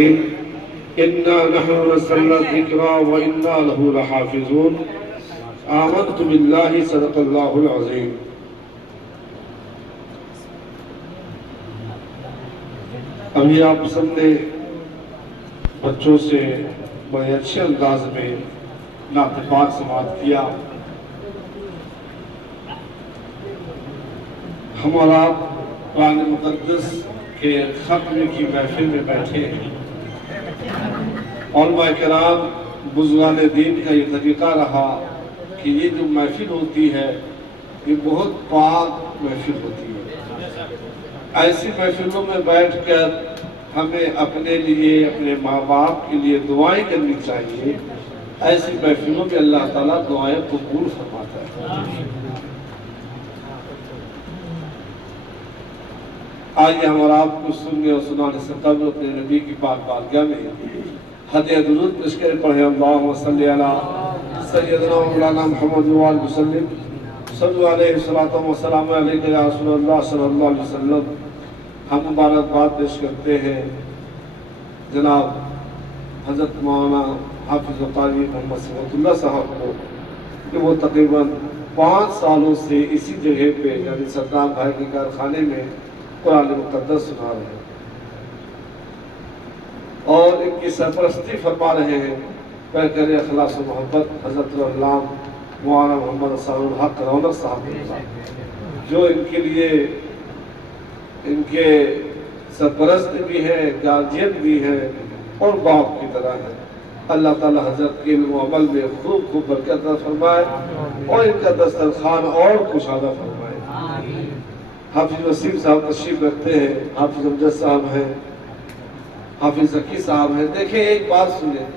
إنا نحن نزلنا الذكر وإنا له لحافظون آمنت بالله صدق الله العظيم۔ ابھی آپ سب نے بچوں سے بڑے اچھے انداز میں نعت پاک سماعت کیا۔ ہم اور آپ قرآن مقدس کے ختم کی محفل میں بیٹھے ہیں۔ علماء کرام بزرگان دین کا یہ طریقہ رہا کہ یہ جو محفل ہوتی ہے یہ بہت پاک محفل ہوتی ہے۔ ایسی محفلوں میں بیٹھ کر ہمیں اپنے لیے، اپنے ماں باپ کے لیے دعائیں کرنی چاہیے۔ ایسی محفلوں میں اللہ تعالیٰ دعائیں قبول فرماتا ہے۔ آئیے ہم اور آپ کو سننے اور سنانے سے قبل اپنے نبی کی پاک بارگاہ میں ہدیہ درود پیش کریں۔ پڑھیں اللہم صلی علی سیدنا مولانا محمد وآلہ وسلم صلی علیہ وسلم علیہ یا رسول اللہ صلی اللہ علیہ وسلم۔ ہم مبارکباد پیش کرتے ہیں جناب حضرت مولانا حافظ قاری محمد صفوت اللہ صاحب کو کہ وہ تقریباً 5 سالوں سے اسی جگہ پہ یعنی سردار بھائی کے کارخانے میں قرآن مقدس سنا رہے ہیں اور ان کی سرپرستی فرما رہے ہیں پیکر اخلاص و محبت حضرت العلامہ مولانا محمد اسرار الحق رونق صاحب، جو ان کے لیے ان کے سرپرست بھی ہیں، گارجین بھی ہیں اور باپ کی طرح ہیں۔ اللہ تعالی حضرت کے علم و عمل میں خوب خوب برکت عطا فرمائے اور ان کا دسترخوان اور کشادہ فرمائے۔ حافظ وسیم صاحب تشریف رکھتے ہیں، حافظ امجد صاحب ہیں، حافظ ذکی صاحب ہیں۔ دیکھیں ایک بات سنیں،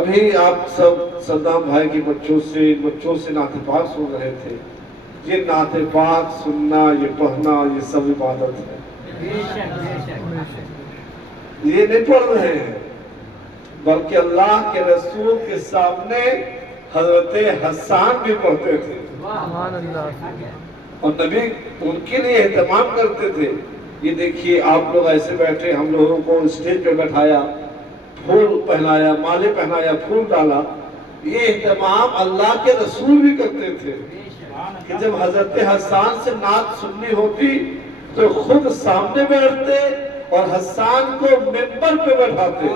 ابھی آپ سب صدام بھائی کے بچوں سے نعت پاک سن رہے تھے۔ یہ نعت پاک سننا، یہ پڑھنا، یہ سب عبادت ہے۔ یہ نہیں پڑھ رہے ہیں بلکہ اللہ کے رسول کے سامنے حضرت حسان بھی پڑھتے تھے اور نبی ان کے لیے اہتمام کرتے تھے۔ یہ دیکھیے آپ لوگ ایسے بیٹھے، ہم لوگوں کو اسٹیج پہ بٹھایا، پھول پہنایا، مالے پہنایا، پھول ڈالا۔ یہ اہتمام اللہ کے رسول بھی کرتے تھے کہ جب حضرت حسان سے نعت سننی ہوتی تو خود سامنے بیٹھتے اور حسان کو منبر پہ بیٹھاتے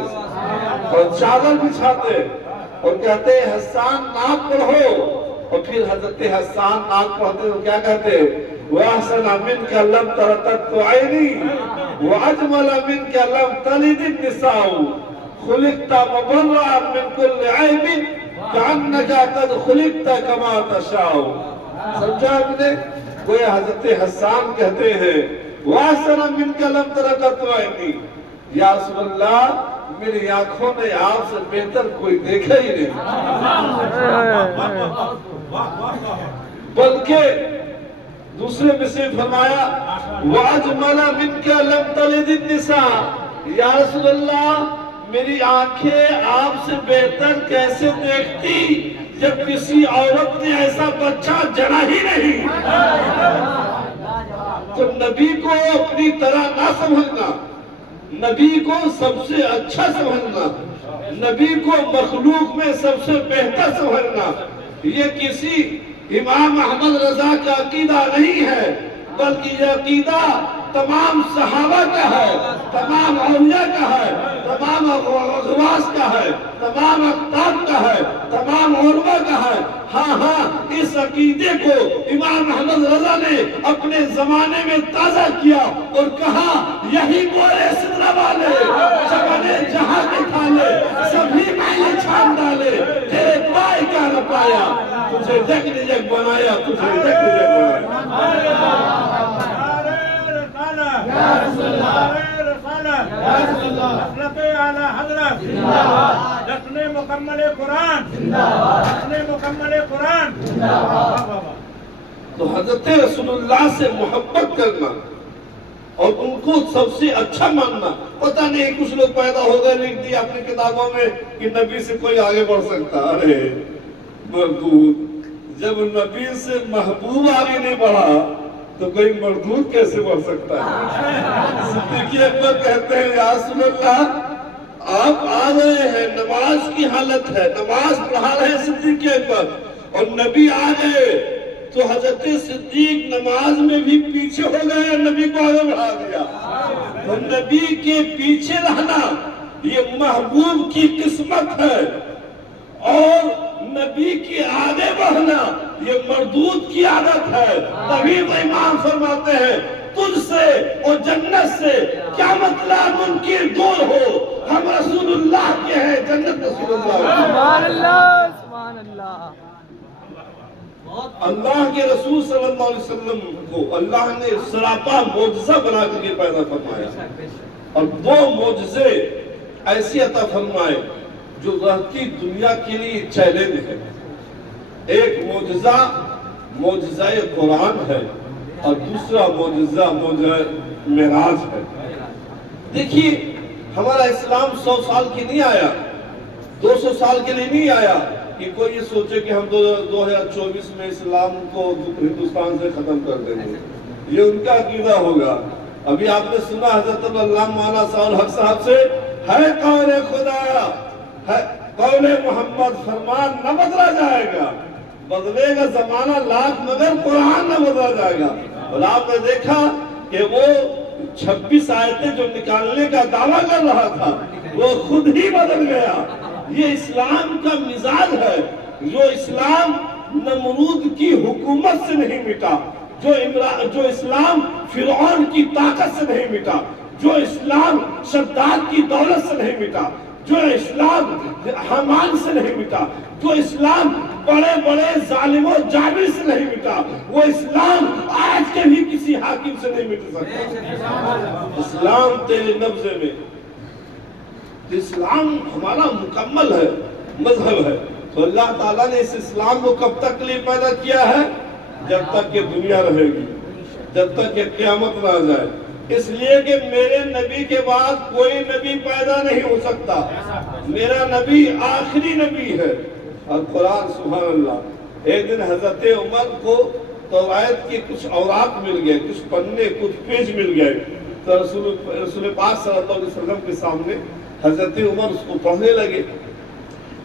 اور چادر بچھاتے اور کہتے حسان نعت پڑھو، اور پھر حضرت حسان نعت پڑھتے تو کیا کہتے؟ وَأَحْسَنَ مِنْكَ لَمْ تَرْتَدْ عَيْنِي وَأَجْمَلَ مِنْكَ لَمْ تَلِدِ النِّسَاءُ خُلِقْتَ مُبَرَّأً مِنْ كُلِّ عَيْبٍ كَأَنَّكَ قَدْ خُلِقْتَ كَمَا تَشَاءُ۔ سمجھا آپ نے؟ کوئی حضرت حسان کہتے ہیں وَأَحْسَنَ مِنْكَ لَمْ تَرْتَدْ عَيْنِي، یا رسول اللہ میری آنکھوں نے آپ سے بہتر کوئی دیکھا ہی نہیں، بلکہ دوسرے میں سے فرمایا وَأَجْمَلَ مِنْكَ لَمْ تَلِدِ النِّسَاءُ، یا رسول اللہ میری آنکھیں آپ سے بہتر کیسے دیکھتی جب کسی عورت نے ایسا بچہ جنا ہی نہیں۔ تو نبی کو اپنی طرح نہ سمجھنا، نبی کو سب سے اچھا سمجھنا، نبی کو مخلوق میں سب سے بہتر سمجھنا، یہ کسی امام احمد رضا کا عقیدہ نہیں ہے بلکہ یہ عقیدہ تمام صحابہ کا ہے، تمام اولیاء کا ہے، تمام غواص کا ہے، تمام اقطاب کا ہے، تمام علماء کا ہے۔ ہاں اس عقیدے کو امام احمد رضا نے اپنے زمانے میں تازہ کیا اور کہا یہی بولے سدرہ والے جبنے جہاں کے کھالے سبھی مائلے چھان ڈالے، تیرے پائے کا نہ پایا، تجھے جگ جگ بنایا، تجھے جگ جگ بنایا۔ یا رسول اللہ، یا رسول اللہ، حضرت اعلیٰ حضرت جشن مکمل قرآن، جشن مکمل قرآن۔ تو حضرت رسول اللہ سے محبت کرنا اور ان کو سب سے اچھا ماننا۔ پتہ نہیں کچھ لوگ پیدا ہو گئے لکھ دیا اپنی کتابوں میں کہ نبی سے کوئی آگے بڑھ سکتا۔ ارے مردود، جب نبی سے محبوب آگے نہیں بڑھا تو کوئی مردود کیسے بڑھ سکتا ہے؟ صدیق اکبر کہتے ہیں یا رسول اللہ آپ آ گئے ہیں، نماز کی حالت ہے، نماز پڑھا رہے ہیں صدیق اکبر، اور نبی آ گئے تو حضرت صدیق نماز میں بھی پیچھے ہو گئے، نبی کو آگے بڑھا دیا۔ تو نبی کے پیچھے رہنا یہ محبوب کی قسمت ہے، اور نبی کے آگے بڑھنا یہ مردود کی عادت ہے۔ تبھی وہ امام فرماتے ہیں تجھ سے اور جنت سے کیا مطلب منکر دور ہو، ہم رسول اللہ کے ہیں، جنت رسول اللہ۔ سبحان اللہ، سبحان اللہ۔ اللہ کے رسول صلی اللہ علیہ وسلم کو اللہ نے سراپا معجزہ بنا کر کے پیدا فرمایا، اور دو معجزے ایسی عطا فرمائے جو رہتی دنیا کے لیے چیلنج ہے۔ ایک معجزہ معجزہ قرآن ہے، اور دوسرا معجزہ معراج ہے۔ دیکھیے ہمارا اسلام 100 سال کی نہیں آیا، 200 سال کے لیے نہیں آیا کہ کوئی یہ سوچے کہ ہم 2024 میں اسلام کو ہندوستان سے ختم کر دیں گے، یہ ان کا عقیدہ ہوگا۔ ابھی آپ نے سنا حضرت اللہ مولانا ثاء الحق صاحب سے، ہے قول خدا ہے قول محمد، فرمان نہ بدلا جائے گا، بدلے گا زمانہ لاکھ مگر قرآن نہ بدلا جائے گا۔ اور آپ نے دیکھا کہ وہ 26 آیتیں جو نکالنے کا دعویٰ کر رہا تھا وہ خود ہی بدل گیا۔ یہ اسلام کا مزاج ہے، جو اسلام نمرود کی حکومت سے نہیں مٹا، جو اسلام فرعون کی طاقت سے نہیں مٹا، جو اسلام شداد کی دولت سے نہیں مٹا، جو اسلام حامان سے نہیں مٹا، جو اسلام بڑے بڑے ظالم و جابر سے نہیں مٹا، وہ اسلام آج کے بھی کسی حاکم سے نہیں مٹ سکتا۔ اسلام تیرے نبضے میں، اسلام ہمارا مکمل ہے، مذہب ہے۔ تو اللہ تعالیٰ نے اس اسلام کو کب تک لیے پیدا کیا ہے؟ جب تک کہ دنیا رہے گی، جب تک کہ قیامت نہ آ جائے۔ اس لیے کہ میرے نبی کے بعد کوئی نبی پیدا نہیں ہو سکتا، میرا نبی آخری نبی ہے۔ اور قرآن سبحان اللہ، ایک دن حضرت عمر کو توراۃ کے کچھ اوراق مل گئے، کچھ پنے، کچھ پیج مل گئے، تو رسول پاک صلی اللہ علیہ وسلم کے سامنے حضرت عمر اس کو پڑھنے لگے۔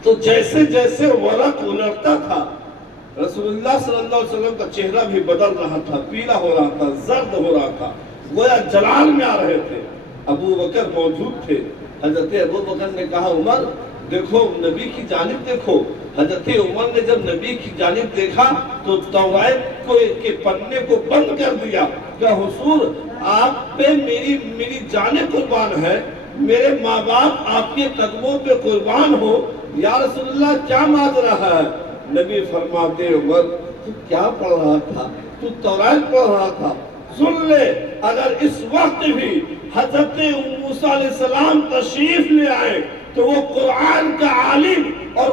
تو جیسے جیسے ورق الٹتا تھا رسول اللہ صلی اللہ علیہ وسلم کا چہرہ بھی بدل رہا تھا، پیلا ہو رہا تھا، زرد ہو رہا تھا، گویا جلال میں آ رہے تھے۔ ابو بکر موجود تھے۔ حضرت ابو بکر نے کہا عمر دیکھو، نبی کی جانب دیکھو۔ حضرت عمر نے جب نبی کی جانب دیکھا تو توراۃ کے پنے کو بند کر دیا کہ حضور آپ پہ میری جانیں قربان ہے، میرے ماں باپ آپ کے قدموں پہ قربان ہو، یا رسول اللہ کیا مانگ رہا ہے؟ نبی فرماتے عمر تو کیا پڑھ رہا تھا؟ تو توراۃ پڑھ رہا تھا۔ سن لے، اگر اس وقت بھی حضرت موسیٰ علیہ السلام تشریف لے آئے تو وہ قرآن کا عالم اور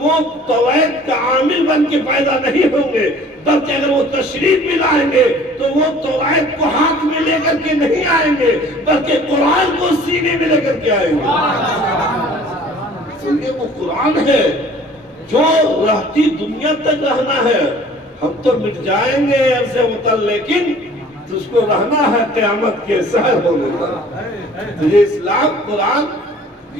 وہ توراۃ کا عامل بن کے پیدا نہیں ہوں گے، بلکہ اگر وہ تشریف بھی لائیں گے تو وہ توراۃ کو ہاتھ میں لے کر کے نہیں آئیں گے، بلکہ قرآن کو سینے میں لے کر کے آئیں گے۔ یہ وہ قرآن ہے جو رہتی دنیا تک رہنا ہے۔ ہم تو مٹ جائیں گے عرض وطن، لیکن اس کو رہنا ہے قیامت کے سحر ہونے تک۔ تو یہ اسلام قرآن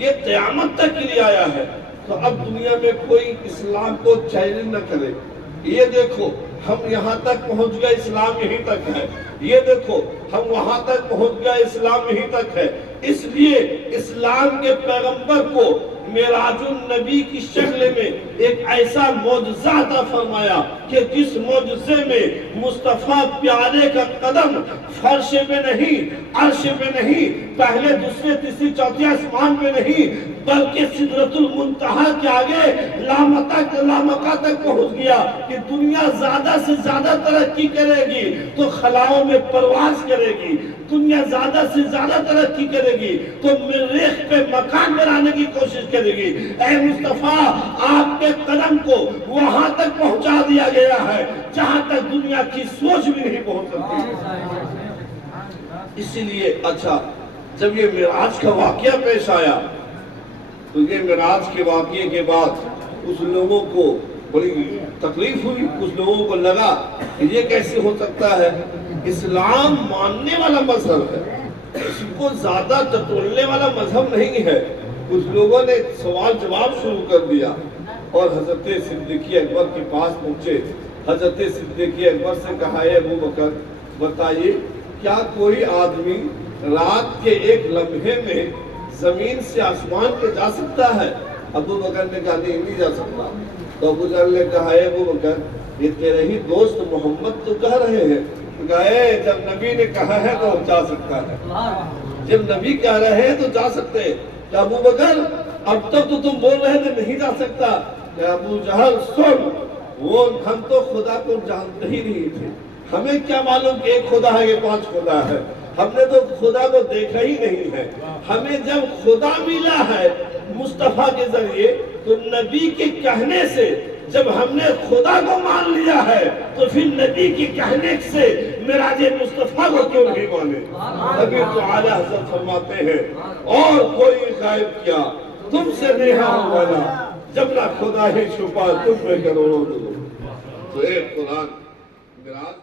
یہ قیامت تک کے لیے آیا ہے۔ تو اب دنیا میں کوئی اسلام کو چیلنج نہ کرے۔ یہ دیکھو ہم یہاں تک پہنچ گئے، اسلام یہیں تک ہے۔ یہ دیکھو ہم وہاں تک پہنچ گئے، اسلام یہیں تک ہے۔ اس لیے اسلام کے پیغمبر کو معراج النبی کی شکل میں ایک ایسا معجزہ عطا فرمایا کہ جس معجزے میں مصطفیٰ پیارے کا قدم فرش میں نہیں، عرش میں نہیں، پہلے دوسرے تیسری چوتھی آسمان میں نہیں، بلکہ سدرۃ المنتہا کے آگے لامکہ تک پہنچ گیا کہ دنیا زیادہ سے زیادہ ترقی کرے گی تو خلاؤں میں پرواز کرے گی، دنیا زیادہ سے زیادہ ترقی کرے گی تو مریخ پہ مکان بنانے کی کوشش کرے گی۔ اے مصطفیٰ، آپ کے قدم کو وہاں تک پہنچا دیا گیا ہے جہاں تک دنیا کی سوچ بھی نہیں پہنچ سکتی۔ اسی لیے اچھا جب یہ معراج کا واقعہ پیش آیا تو یہ معراج کے واقعے کے بعد کچھ لوگوں کو بڑی تکلیف ہوئی، کچھ لوگوں کو لگا کہ یہ کیسے ہو سکتا ہے اسلام ماننے والا مذہب ہے، اس کو زیادہ ٹٹولنے والا مذہب نہیں ہے۔ کچھ لوگوں نے سوال جواب شروع کر دیا اور حضرت صدیق اکبر کے پاس پہنچے۔ حضرت صدیق اکبر سے کہا، اے ابو بکر بتائیے کیا کوئی آدمی رات کے ایک لمحے میں زمین سے آسمان پہ جا سکتا ہے؟ ابو بکر نے کہا نہیں جا سکتا۔ تو ابو جہل نے کہا، اے ابو بکر یہ تیرے ہی دوست محمد تو کہہ رہے ہیں۔ کہا جب نبی نے کہا ہے تو جا سکتا ہے، جب نبی کہہ رہے ہیں تو جا سکتے ہیں۔ کہ ابو بکر اب تک تو تم بول رہے تھے نہیں جا سکتا۔ کہ ابو جہل سن، وہ ہم تو خدا کو جانتے ہی نہیں تھے، ہمیں کیا معلوم کہ ایک خدا ہے کہ 5 خدا ہے، ہم نے تو خدا کو دیکھا ہی نہیں ہے۔ ہمیں جب خدا ملا ہے مصطفیٰ کے ذریعے تو نبی کے کہنے سے جب ہم نے خدا کو مان لیا ہے تو پھر نبی کے کہنے سے معراج مصطفیٰ کو کیوں نہیں مانے؟ نبی تو اعلی حضرت فرماتے ہیں، اور کوئی غائب کیا تم سے نیہا والا جب نہ خدا ہی چھپا تم میں کروڑوں لوگ۔ تو ایک قرآن معراج